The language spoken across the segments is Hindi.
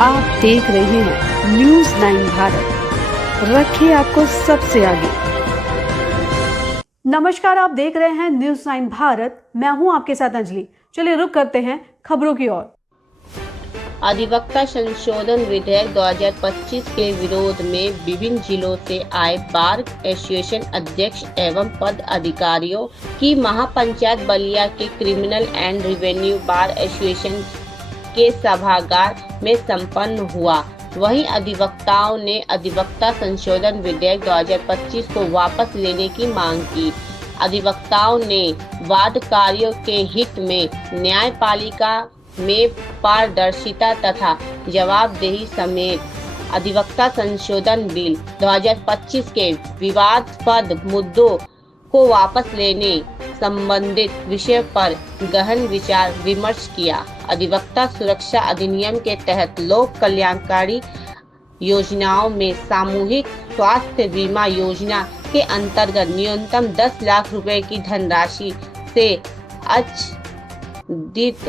आप देख रहे हैं न्यूज़ 9 भारत, रखिए आपको सबसे आगे। नमस्कार, आप देख रहे हैं न्यूज़ 9 भारत। मैं हूं आपके साथ अंजलि। चलिए रुक करते हैं खबरों की ओर। अधिवक्ता संशोधन विधेयक 2025 के विरोध में विभिन्न जिलों से आए बार एसोसिएशन अध्यक्ष एवं पद अधिकारियों की महापंचायत बलिया के criminal and revenue bar association के सभागार में संपन्न हुआ। वहीं अधिवक्ताओं ने अधिवक्ता संशोधन विधेयक 2025 को वापस लेने की मांग की। अधिवक्ताओं ने वादकारियों के हित में न्यायपालिका में पारदर्शिता तथा जवाबदेही समेत अधिवक्ता संशोधन बिल 2025 के विवादास्पद मुद्दों को वापस लेने संबंधित विषय पर गहन विचार विमर्श किया। अधिवक्ता सुरक्षा अधिनियम के तहत लोक कल्याणकारी योजनाओं में सामूहिक स्वास्थ्य बीमा योजना के अंतर्गत न्यूनतम 10 लाख रुपए की धनराशि से आच्छादित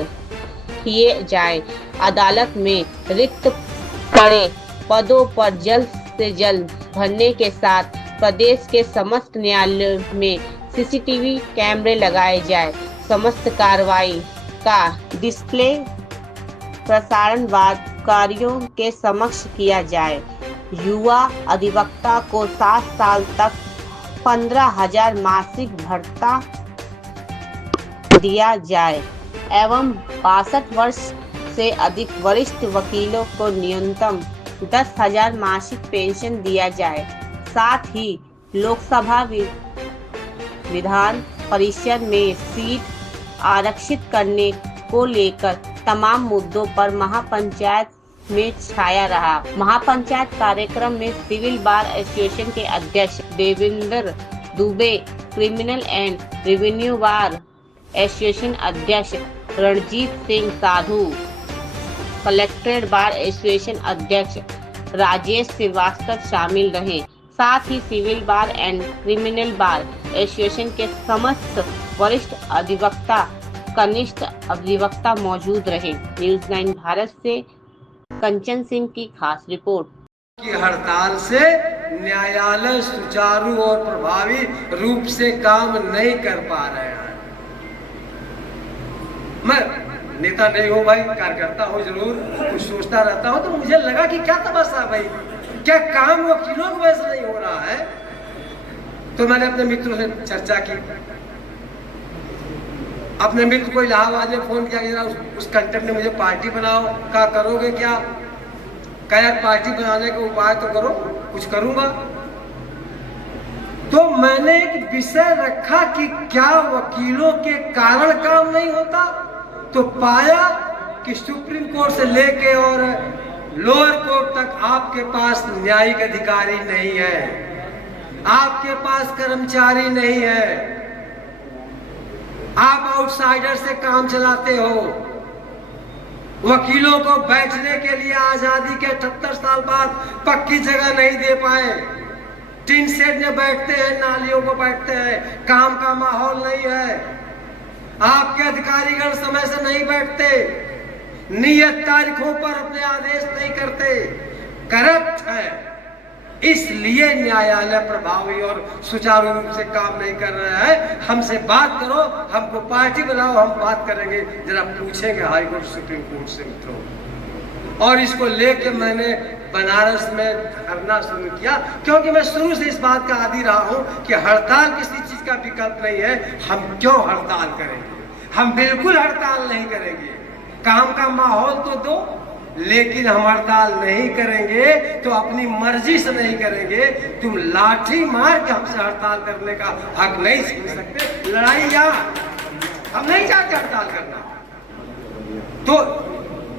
किए जाए। अदालत में रिक्त पड़े पदों पर जल्द से जल्द भरने के साथ प्रदेश के समस्त न्यायालयों में सीसीटीवी कैमरे लगाए जाए। समस्त कार्रवाई का डिस्प्ले प्रसारण वादकारियों के समक्ष किया जाए। युवा अधिवक्ता को 7 साल तक 15,000 मासिक भत्ता दिया जाए एवं 62 वर्ष से अधिक वरिष्ठ वकीलों को न्यूनतम 10,000 मासिक पेंशन दिया जाए। साथ ही लोकसभा विधान परिषद में सीट आरक्षित करने को लेकर तमाम मुद्दों पर महापंचायत में छाया रहा। महापंचायत कार्यक्रम में सिविल बार एसोसिएशन के अध्यक्ष Devendra Dubey, criminal and revenue bar association अध्यक्ष Ranjit Singh Sadhu, collectorate bar association अध्यक्ष राजेश श्रीवास्तव शामिल रहे। साथ ही civil bar and criminal bar association के समस्त वरिष्ठ अधिवक्ता, कनिष्ठ अधिवक्ता मौजूद रहे। न्यूज़ 9 भारत से कंचन सिंह की खास रिपोर्ट। की हड़ताल से न्यायालय सुचारू और प्रभावी रूप से काम नहीं कर पा रहे हैं। मैं नेता नहीं हूँ भाई, कार्यकर्ता हूँ जरूर, कुछ सोचता रहता हूँ। तो मुझे लगा कि क्या तमाशा भाई, क्या काम वकीलों को वैसे नहीं हो रहा है। तो मैंने अपने मित्रों से चर्चा की। अपने मित्र को इलाहाबाद में फोन किया कि उस कंटेक्ट ने मुझे पार्टी बनाओ। क्या करोगे, क्या क्या पार्टी बनाने का उपाय तो करो, कुछ करूंगा। तो मैंने एक विषय रखा कि क्या वकीलों के कारण काम नहीं होता। तो पाया कि सुप्रीम कोर्ट से लेके और लोअर कोर्ट तक आपके पास न्यायिक अधिकारी नहीं है, आपके पास कर्मचारी नहीं है, आप आउटसाइडर से काम चलाते हो। वकीलों को बैठने के लिए आजादी के 78 साल बाद पक्की जगह नहीं दे पाए, टीन शेड में बैठते हैं, नालियों को बैठते हैं, काम का माहौल नहीं है। आपके अधिकारीगण समय से नहीं बैठते, नियत तारीखों पर अपने आदेश नहीं करते, करप्ट है। इसलिए न्यायालय प्रभावी और सुचारू रूप से काम नहीं कर रहा है। हमसे बात करो, हमको पार्टी बनाओ, हम बात करेंगे, जरा पूछेंगे हाई कोर्ट सुप्रीम कोर्ट से मित्रों। और इसको लेके मैंने बनारस में धरना शुरू किया, क्योंकि मैं शुरू से इस बात का आदी रहा हूं कि हड़ताल किसी चीज का विकल्प नहीं है। हम क्यों हड़ताल करेंगे? हम बिल्कुल हड़ताल नहीं करेंगे। काम का माहौल तो दो, लेकिन हम हड़ताल नहीं करेंगे तो अपनी मर्जी से नहीं करेंगे। तुम लाठी मार के हमसे हड़ताल करने का हक नहीं छीन सकते। लड़ाई यहाँ, हम नहीं चाहते हड़ताल करना। तो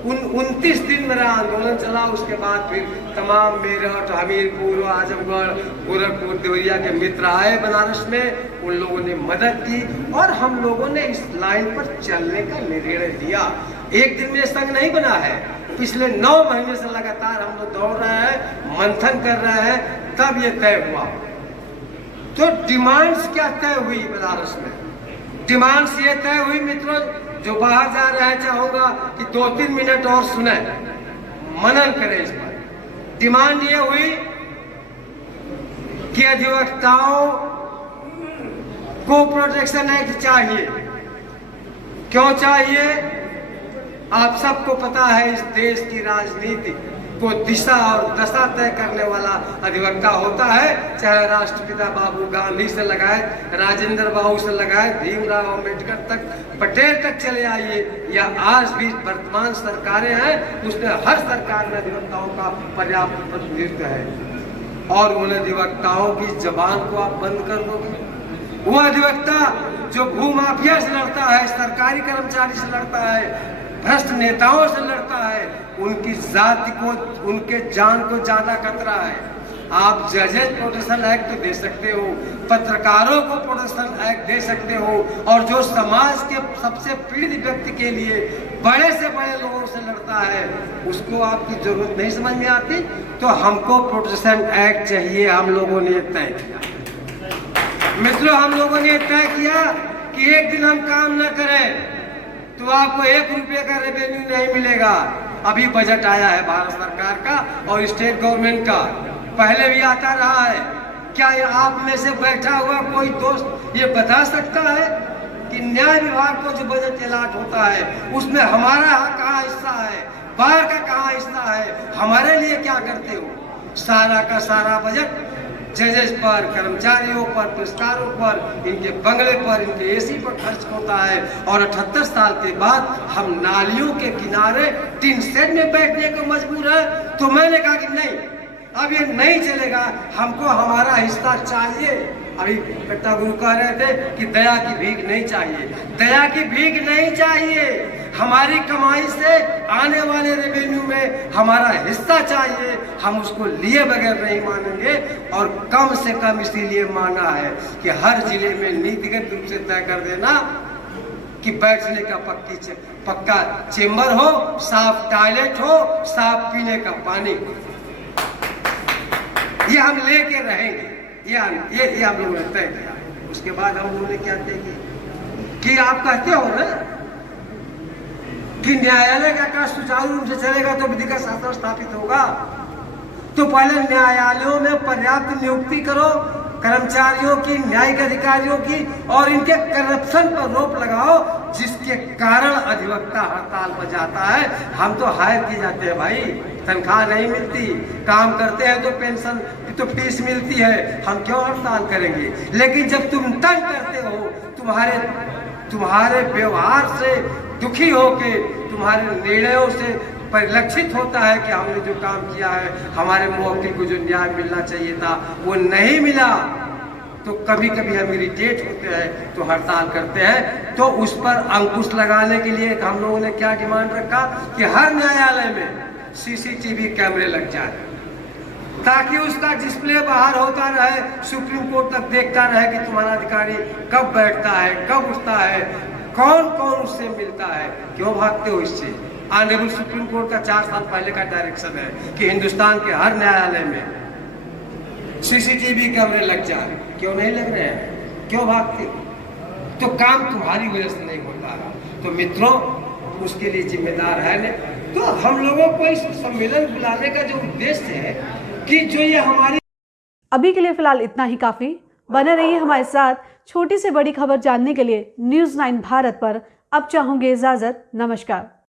29 दिन मेरा आंदोलन चला। उसके बाद फिर तमाम मेरठ, हमीरपुर, आजमगढ़, गोरखपुर, देवरिया के मित्र आए बनारस में। उन लोगों ने मदद की और हम लोगों ने इस लाइन पर चलने का निर्णय लिया। एक दिन में संघ नहीं बना है, पिछले 9 महीने से लगातार हम लोग दौड़ रहे हैं, मंथन कर रहे हैं, तब ये तय हुआ। तो डिमांड्स क्या तय हुई बनारस में? डिमांड्स ये तय हुई मित्रों, जो बाहर जा रहे हैं चाहूंगा कि 2-3 मिनट और सुने। मनन करें इस पर। डिमांड ये हुई कि अधिवक्ताओं को प्रोटेक्शन एक्ट चाहिए। क्यों चाहिए? आप सबको पता है इस देश की राजनीति को दिशा और दशा तय करने वाला अधिवक्ता होता है, चाहे राष्ट्रपिता बाबू गांधी से लगाए, राजेंद्र बाबू से लगाए, भीमराव अम्बेडकर तक, पटेल तक चले आइए, या आज भी वर्तमान सरकारें हैं, उसमें हर सरकार में अधिवक्ताओं का पर्याप्त प्रतिनिधित्व है। और उन अधिवक्ताओं की जबान को आप बंद कर दोगे? वो अधिवक्ता जो भूमाफिया से लड़ता है, सरकारी कर्मचारी से लड़ता है, भ्रष्ट नेताओं से लड़ता है, उनकी जाति को, उनके जान को ज्यादा खतरा है। आप जजेस प्रोटेक्शन एक्ट तो दे सकते हो, पत्रकारों को प्रोटेक्शन एक्ट दे सकते हो, और जो समाज के सबसे पीड़ित व्यक्ति के लिए बड़े से बड़े लोगों से लड़ता है, उसको आपकी जरूरत नहीं समझ में आती। तो हमको प्रोटेक्शन एक्ट चाहिए। हम लोगों ने तय किया, मित्रों, हम लोगों ने तय किया कि एक दिन हम काम न करें तो आपको 1 रुपये का रेवेन्यू नहीं मिलेगा। अभी बजट आया है भारत सरकार का और स्टेट गवर्नमेंट का, पहले भी आता रहा है। क्या आप में से बैठा हुआ कोई दोस्त ये बता सकता है कि न्याय विभाग को जो बजट अलॉट होता है उसमें हमारा कहाँ हिस्सा है, बाहर का कहाँ हिस्सा है? हमारे लिए क्या करते हो? सारा का सारा बजट जजेस पर, कर्मचारियों पर, पुरस्कारों पर, इनके बंगले पर, इनके एसी पर खर्च होता है। और 78 साल के बाद हम नालियों के किनारे टिन शेड में बैठने को मजबूर है। तो मैंने कहा कि नहीं, अब ये नहीं चलेगा, हमको हमारा हिस्सा चाहिए। अभी कट्टा गुरु कह रहे थे कि दया की भीख नहीं चाहिए, दया की भीख नहीं चाहिए। हमारी कमाई से आने वाले रेवेन्यू में हमारा हिस्सा चाहिए, हम उसको लिए बगैर नहीं मानेंगे। और कम से कम इसीलिए माना है कि हर जिले में नीतिगत रूप से तय कर देना कि बैठने का पक्का चेंबर हो, साफ टॉयलेट हो, साफ पीने का पानी हो। ये हम लेके रहेंगे, ये हम लोगों ने तय किया। उसके बाद हम लोगों ने क्या तय किया कि आप कहते हो ना कि न्यायालय का कार्य सुचारू रूप से चलेगा तो विधि का शासन स्थापित होगा। तो पहले न्यायालयों में पर्याप्त नियुक्ति करो कर्मचारियों की, न्यायिक अधिकारियों की, और इनके करप्शन पर रोक लगाओ, जिसके कारण अधिवक्ता हड़ताल पर जाता है। हम तो हायर किए जाते हैं भाई, तनख्वाह नहीं मिलती, काम करते हैं तो पेंशन तो फीस मिलती है, हम क्यों हड़ताल करेंगे? लेकिन जब तुम तंग करते हो, तुम्हारे व्यवहार से दुखी होके, तुम्हारे निर्णयों से परिलक्षित होता है कि हमने जो काम किया है, हमारे मुवक्किल को जो न्याय मिलना चाहिए था वो नहीं मिला, तो कभी कभी हम इरिटेट होते हैं तो हड़ताल करते हैं। तो उस पर अंकुश लगाने के लिए हम लोगों ने क्या डिमांड रखा कि हर न्यायालय में सीसीटीवी कैमरे लग जाए, ताकि उसका डिस्प्ले बाहर होता रहे, सुप्रीम कोर्ट तक देखता रहे कि तुम्हारा अधिकारी कब बैठता है, कब उठता है, कौन कौन उससे मिलता है, क्यों भागते हो इससे। ऑनरेबल सुप्रीम कोर्ट का 4 साल पहले का डायरेक्शन है कि हिंदुस्तान के हर न्यायालय में सीसीटीवी कैमरे लग जाए। क्यों नहीं लग रहे हैं? क्यों भागते हो? तो काम तुम्हारी वजह से नहीं होता है। तो मित्रों, उसके लिए जिम्मेदार है ने। तो हम लोगों को इस सम्मेलन बुलाने का जो उद्देश्य है कि जो ये हमारी, अभी के लिए फिलहाल इतना ही काफी। बने रहिए हमारे साथ। छोटी से बड़ी खबर जानने के लिए न्यूज़ 9 भारत पर अब चाहूंगे इजाजत। नमस्कार।